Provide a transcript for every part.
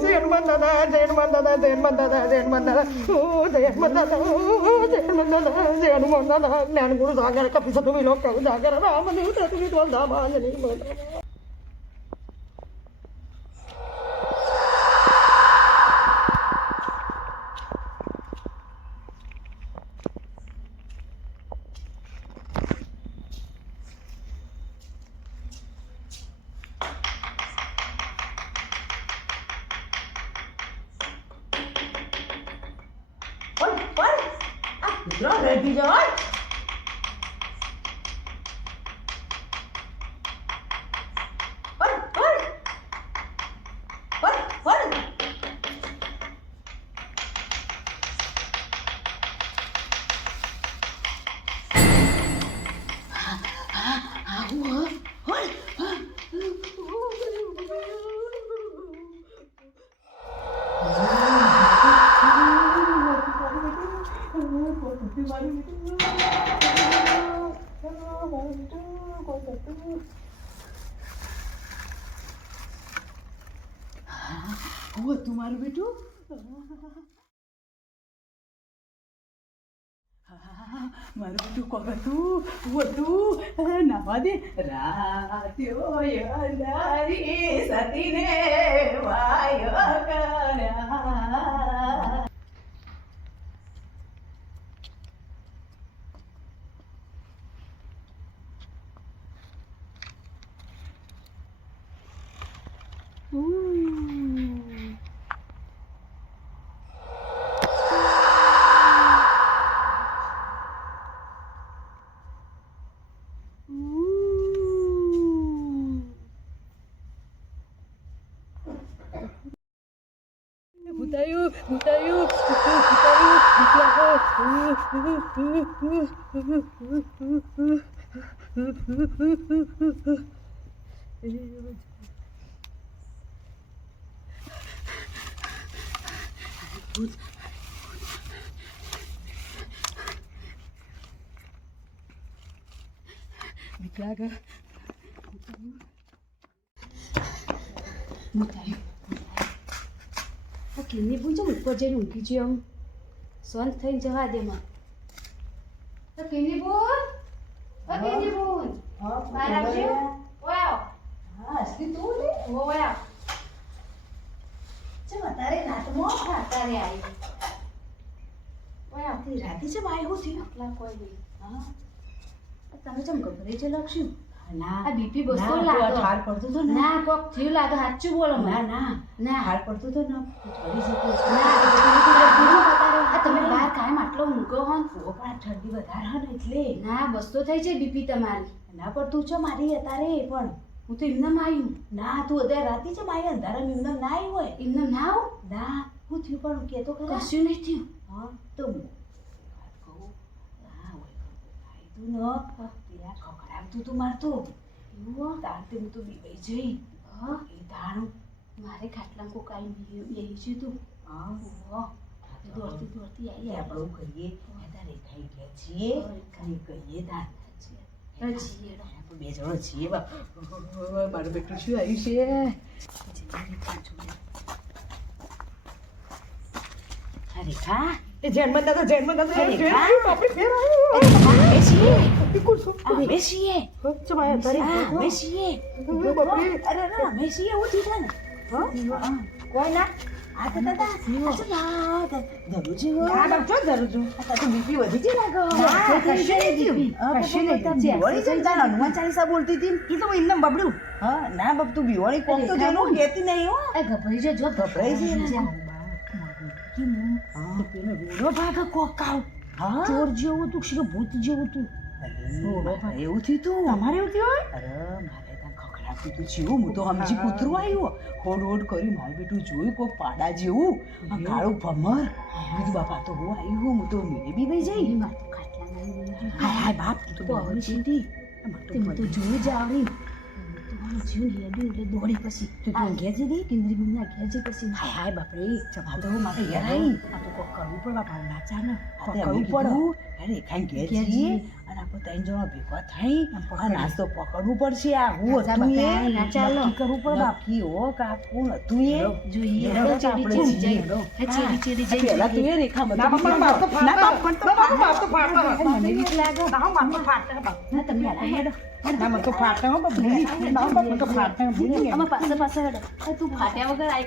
જય કપિલ તમે લોકો જય હનુમાન જય હનુમાન જય હનુમાન દાદા જય હનુમાન દાદા બાપરે કોક સો જય હનુમાન દાદા જય હનુમાન દાદા જય હનુમાન દાદા જય હનુમાન દાદા ઓ જય હનુમાન દાદા ઓ જય હનુમાન દાદા જય હનુમાન દાદા જ્ઞાન ગુરુ સાગર કપિ સતુ વિલોક કવિ સાગર રામ દેવ તતુ વિદ્વાન ધામ આંજની મંગળ ઓય ઓય આ કૂતરો હું હતું મારું બેટું? મારું બેટું કોક હતું? હતું નાવા દે. રાત્યો અંધારી સતીને ભૂતાયું ભૂતાયું આ કિડની પૂછો ઉપર જઈને ઊંઘી ગયો આમ શાંત થઈને જવા કિડની બોલ ઓ કિડની બોલ બહાર આવજો. આવ. હા અસલી તું લે ઓ આવ. ચમ તારે રાતમાં હા તારે આવી. આવ. તે રાતે ચમ આવ્યો છે એકલા કોઈ નહીં. હા. તમે જેમ ગભરાઈ જ લખ્યું ના આ બીપી બસો ના, હાર પડતો તો ના? કોક થયું લાગે સાચું બોલો ના ના ના. હાર પડતો તો ના? તો જતો. ના તો તમે. આ બહાર કાયમ આટલો ઊંઘો હો. ઓ પણ ઠંડી વધારે હે ને એટલે. ના બસો થઈ છે બીપી તમારી. ના પણ તું છો મારી અત્યારે પણ. હું તો એમને આવ્યું ના તું અત્યારે રાતી છે મારી અંધારામાં એમને ના આવ્યું હોય. એમને ના આવું? ના હું થયું પણ કેતો ખરા. કશું નહીં થયું. હા તો હું તું ન. પેલા ખખડાવતું તું મારતો એવું તાર તે હું તો બીવાઈ જઈ. હા. એ તારું. મારે ખાટલા કો કાઈ એ છે તું. હા. દોડતી દોડતી આવી આપણે એવું કહીએ તારે થઈ ગયા છીએ અને કહીએ તાર હજી બે જણો છીએ મારું બેટું શું આવ્યું છે? રેખા એ જૈનમન દાદા જૈનમન દાદા અરે જૈન વાહ. બાપરે ફેર અમે છીએ. આવ્યો શું અમે છીએ. તારી હા, અમે છીએ. બાપરે. અરે ના અમે છીએ એવું ને હા. કોઈ ના. છું છે હનુમાન ચાલીસા બોલતી હતી. તો એમને બબડ્યું હા. ના બાપ તું કોક તો જેનું કહેતી નહીં હો. ગભરાઈ છે જો ગભરાઈ પેલો રોડો ભાગ કોક આવ હા. ચોર જેવું તું ભૂત જેવું તું એવું થયું તું અમારે એવું થયું અરે મારે ત્યાં હતું જેવું હું તો સમજી કૂતરું આવ્યું. હોડ હોડ કર્યું મારું બેટું જોયું કોઈ પાડા જેવું. આ કાળું ભમર. બીજું બાપા તો હું આવ્યું હું તો મેરે બી ભાઈ જઈ. હાય બાપ તું તો હવે ચીંટી. તે જોઈ જ આવડી જીવન હેડ્યું એટલે દોડી પછી તું તું ઘેર જઈ ગઈ? કેન્દ્રી ગુમના ઘેર જઈ પછી હાય હાય બાપરે આ તો મારે ઘેર આવી આ તો કોક કરવું પડે બાપા નાચા ને કરવું પડે અરે ખાઈને ઘેર જઈએ. અને આપણે ત્રણ જણા ભેગા થઈ આ નાસ્તો પકડવું પડશે આ હું હતું એ કરવું પડે બાપકી હો કાકુ નતું એ જોઈએ હેડો હેડો, આપણે જઈ ચેડી ચેડી જઈ પહેલા તું એ રેખા મત ના બાપા માર તો ના બાપ, પણ તો બાપા તો ફાટે મને લાગે ના માર તો ફાટે બાપા ના તમે આલા હેડો ના તો ફાટે હો બાપા ના તો ફાટે ભૂલી આમાં પાસે પાસે હેડો તું ફાટ્યા વગર આઈ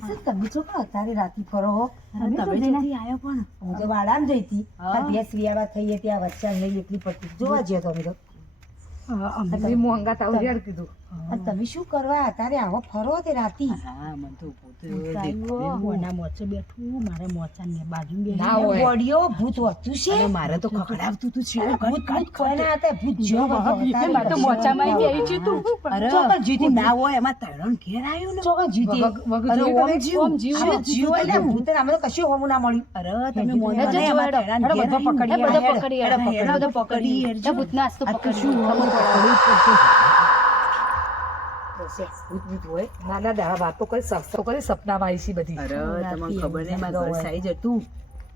લે તમે છો અત્યારે રાતે ફરો હો તમે પણ હું તો વાડામાં જઈ હતી. આ વિયાવા થઈ ત્યાં વચ્ચે લઈ એકલી પડતી જોવા જઈએ તો અમે તો મોંઘા તાવ કીધું અને તમે શું કરવા? અત્યારે આવો ફરો તે રાતી. હા મને તો પોતે આવ્યો. મોચે બેઠું મારા મોચા ને બાજુ બે ના. ભૂત વધતું છે. મારે તો ખખડાવતું તું છે. ભૂત ભૂત કોના હતા ભૂત જો મારે તો મોચામાં આવી છે તું. અરે ચોકન જીતી ના હોય એમાં તરણ ઘેર આવ્યું ને. ચોકન જીતી. અરે ઓમ જીવ. ઓમ જીવ. જીવ એટલે ભૂત આમાં તો કશું હોમ ના મળ્યું. અરે તમે મોને હેડો, એમાં તરણ ઘેર બધો પકડી બધો પકડી બધો પકડી હેડજો. એ ભૂતના હાથ તો આ તો પકડી શું ખબર પડે. ભૂત હોય. વાતો કરી સસ્તો કરી સપનામાં આવી છે બધી. અરે તમને ખબર નહીં મારા ઘર સાઈ જતું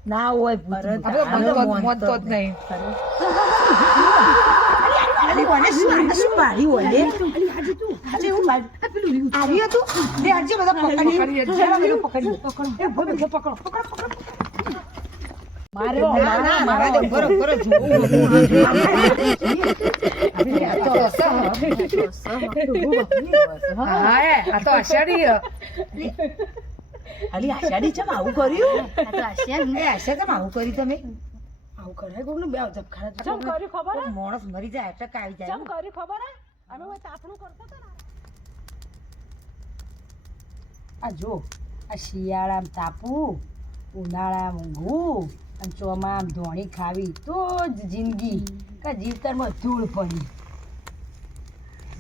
ના હોય ભૂત મોત તો જ નહીં. કોને શું શું હોય લે? હતું? લે, બધા એ, પકડો, પકડો, પકડો. માર્યો, ના, ના, મારા દે, બરો, બરો, જોવું. કર્યું આશા. આશા આવું કર્યું તમે આવું કરે કોકનું બે તો ચમ કર્યું ખબર? માણસ મરી જાય અટક આવી જાય ચમ કર્યું ખબર આ જો, આ શિયાળામાં તાપવું ઉનાળામાં ઊંઘવું અને ચોમામાં ધોણી ખાવી તો જ જિંદગી. કે જીવતરમાં ધૂળ પડી.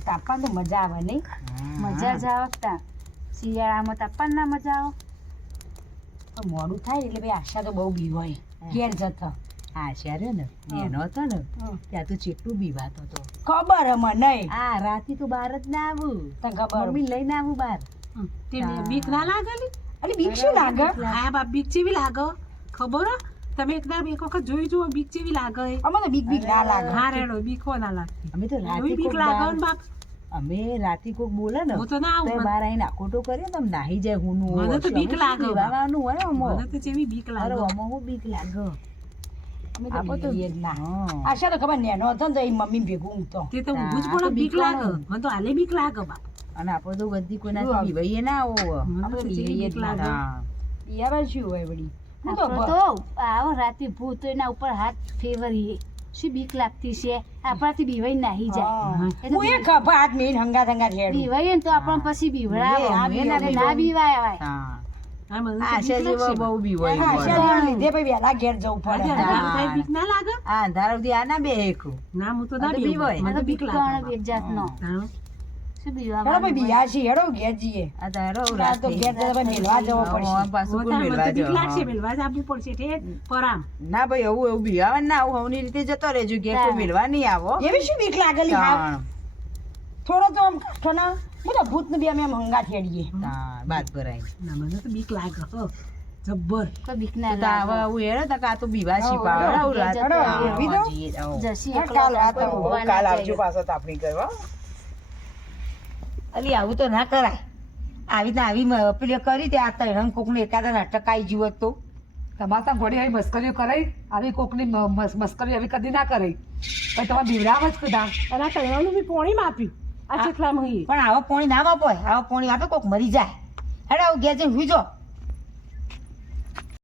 તાપવાનું તો મજા આવે નહીં? મજા જ આવતા શિયાળામાં તાપવાન ના મજા આવે. પણ મોડું થાય એટલે ભાઈ આશા તો બહુ બી હોય. ઘેર જતો. આશા રે ને? એનો હતો ને? ત્યાં તો ચેટલું બીવાતો હતો ખબર હે મને આ રાતે તો બહાર જ ના આવું. તને ખબર. મમ્મી લઈને આવું બહાર. બીક ના લાગે ને અરે બીક શું લાગે? હા બાપ બીક જેવી લાગે. ખબર? તમે એકદમ એક વખત જોઈ જુઓ બીક જેવી લાગે અમને અમે બીક બીક ના લાગે. હા રેડો બીકો ના લાગતી. અમે તો રાતે બીક લાગે ને બાપ? અમે રાતે કોક બોલે ને હું તો ના આવું બહાર આવીને આકોટો કરે ને નાહી જાય હું નું મને તો બીક લાગે. વાવાનું હોય અમો? મને તો જેવી બીક અરે લાગે. અમો હું બીક લાગે. આપો તો- ના. આશા તો ખબર નેનો હતો ને તો એ મમ્મી ભેગું ઊંઘતો તે. તો ઊંઘું જ પણ બીક લાગે. મને તો હાલે બીક લાગે બાપ. અને આપણે તો બધી કોઈના આમ? ના આવો આપણે જ ના. શું હોય વળી. હું તો આવો રાતે ભૂત એના ઉપર હાથ ફેવરીએ શું બીક લાગતી છે? આપણાથી બીવાઈ નાહી જાય. હા. એ ખભા હાથ મેઈન હંગા હંગાત છે બીવાઈએ ને તો આપણને પછી બીવડાવે. ના ના બીવાય, આશા જેવા બહુ બીવાય હા, લીધે પછી વહેલા ઘેર જવું પડે. ત્યારે હા. તારી બીક ના લાગે? આ અંધારા આ ના બે એકું. ના હું તો ના બીવાય. બીક લાગે. એક જાતનો. ના ભાઈ એવું એવું બીવાવાનું ના આવું હવની રીતે જતો રહેજો ઘેર કોઈ મેળવા નહીં આવો. એવી શું બીક લાગેલી? થોડો તો આમ કાઠો ના બધા ભૂત બી અમે મંગા હંગાત હેડીએ. તાણ, ના મને તો બીક લાગે જબ્બર. કોઈ બીક ના લાગે. આવું હેડો તો કાં તો બીવાશી આવો, આવું રાત તો? આવો. જસી કાલ આવો. ના આવજો પાછો તાપણી કરવા અલી આવું તો ના કરાય. આવી રીતના આવી પેલી કરી તે આ ત્રણ કોકને ને એકાદ અટકાઈ જીવત તો. તમારે ત્યાં ઘોડી આવી મસ્કરીઓ કરાઈ આવી કોકની મસ્કરી આવી કદી ના કરાઈ. પણ તમે બીવડાવ જ કદા. અને આ તળવાનું બી પોણી માપ્યું આ હઈએ પણ આવો પોણી ના માપો આવા પોણી આપે કોક મરી જાય. હેડે આવું ગેજે હુઈ જાઓ